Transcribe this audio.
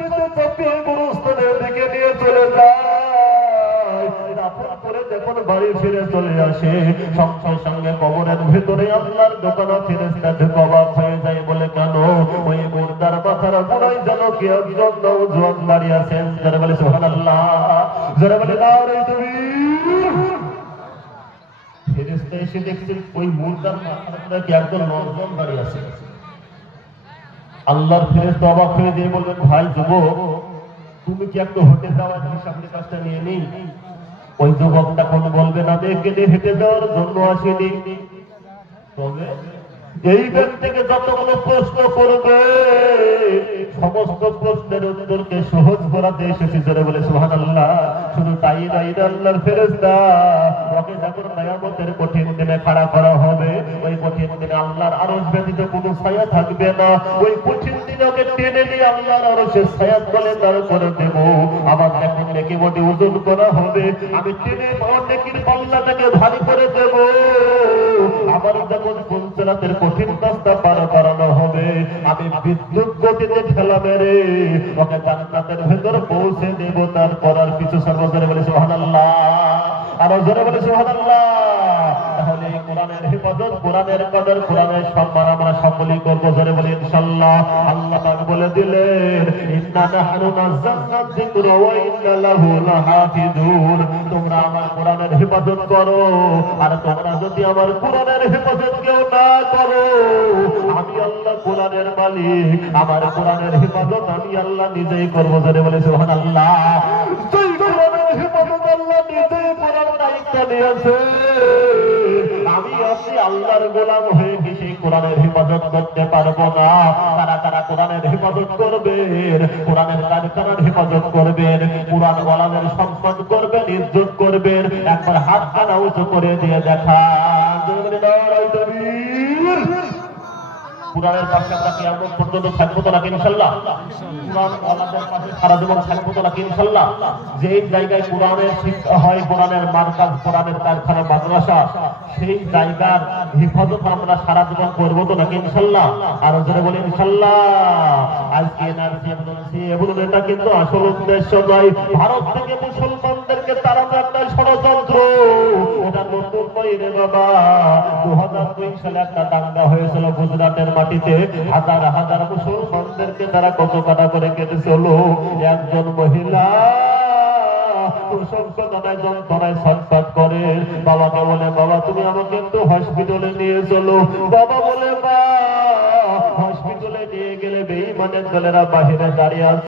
মাটিতে চাপিয়ে গুরুস্থানের দিকে নিয়ে চলে যায়। দাফন করে যখন বাড়ি ফিরে চলে আসে, সঙ্গে সঙ্গে কবরের ভিতরে আল্লাহর দোকানে ফেরেশতা অবাক হয়ে যায়, বলে কেন ওই মুর্দার মাথার গোড়ায় যেন কি একজন নওজোয়ান দাঁড়িয়ে আছেন। যারা বলে সুবহানাল্লাহ, যারা বলে নারে তাকবীর। ফেরেশতা এসে দেখছেন ওই মুর্দার মাথার গোড়ায় কি একজন নওজোয়ান দাঁড়িয়ে আছে। আল্লাহর ফেরেশতা অবাক হয়ে দিয়ে বললেন, ভাই যুবক, তুমি কি একটু হেঁটে যাওয়ার হিসাবের কাজটা নিয়ে নেই? ওই যুবকটা কোন বলবেন আমি এখানে হেঁটে যাওয়ার জন্য আসিনি, তবে এই ব্যাগ থেকে যতগুলো প্রশ্ন করবে সমস্ত প্রশ্নের উত্তরকে সহজ করাতে এসেছি। জোরে বলে সুবহানাল্লাহ। শুধু তাই নয়, আল্লাহর ফেরেশতা ওকে যখন কিয়ামতের কঠিন দিনে খাড়া করা হবে, ওই কঠিন দিনে আল্লাহর আরশ ব্যতীত কোনো ছায়া থাকবে না। ওই কঠিন দিনে ওকে টেনে নিয়ে আল্লাহর আরশের ছায়ার তলে দাঁড় করে দেব। আমার যখন নেকি বডি ওজন করা হবে, আমি টেনে আমার নেকির পাল্লাটাকে ভারী করে দেব। আবার যখন ফুলসিরাতের কঠিন রাস্তা পার করানো হবে, আমি বিদ্যুৎ গতিতে ঠেলা মেরে ওকে জান্নাতের ভেতর পৌঁছে দেব। তারপর আর কিছু সর্বজনে বলে সুবহানাল্লাহ, আরো জোরে বলে সুবহানাল্লাহ। তাহলে কোরআনের হেফাজত, কোরআনের কদর, কোরআনের সম্মান আমরা সকলেই করব। জোরে বলে ইনশাআল্লাহ। আল্লাহ পাক বলে দিলেন, ইন্না নাহনু নাযালনা যিকরা ওয়া ইন্না লাহু লাহাফিজুন। তোমরা আমার কোরআনের হেফাজত করো, আর তোমরা যদি আমার কোরআনের হেফাজত কেউ না করো, আমি আল্লাহ কোরআনের মালিক, আমার কোরআনের হেফাজত আমি আল্লাহ নিজেই করব। জোরে বলে সুবহানাল্লাহ। সেই কোরআনের হেফাজত আল্লাহ নিজেই করার দায়িত্ব নিয়েছে। আমি আপনি আল্লাহর গোলাম হয়ে কি সেই কোরআনের হেফাজত করতে পারবো না? তারা তারা কোরআনের হেফাজত করবেন, কোরআনের কারখানার হেফাজত করবেন, কোরআন ওয়ালাদের সম্মান করবেন, ইজ্জত করবেন। একবার হাত কানা উঁচু করে দিয়ে দেখান, নারে তাকবীর। কোরআনের পাশে আমরা কিয়ামত পর্যন্ত থাকবো তো নাকি ইনশাআল্লাহ? কোরআন ওয়ালাদের পাশে সারা জীবন থাকবো তো নাকি ইনশাআল্লাহ? যেই জায়গায় কোরআনের শিক্ষা হয়, কোরআনের মার্কাজ, কোরআনের কারখানা, মাদ্রাসা, সেই জায়গার হেফাজত আমরা সারা জীবন করবো তো নাকি ইনশাআল্লাহ? আর জোরে বলি ইনশাআল্লাহ। আজকে এনআরসি বলছি, এগুলো এটা কিন্তু আসল উদ্দেশ্য নয়। ভারত থেকে মুসলমানদেরকে তাড়ানো একটা ষড়যন্ত্র। এটা নতুন নয় রে বাবা। 2002 সালে একটা দাঙ্গা হয়েছিল গুজরাটের মাটিতে। হাজার হাজার মুসলমানদেরকে তারা কত কাটা করে কেটেছিল। একজন মহিলা যন্ত্রণায় ছটফট করে বাবাকে বলে, বাবা তুমি আমাকে একটু হসপিটালে নিয়ে চলো। বাবা বলে, মা হসপিটালে নিয়ে গেলে বেঈমানের দলেরা বাহিরে দাঁড়িয়ে আছে।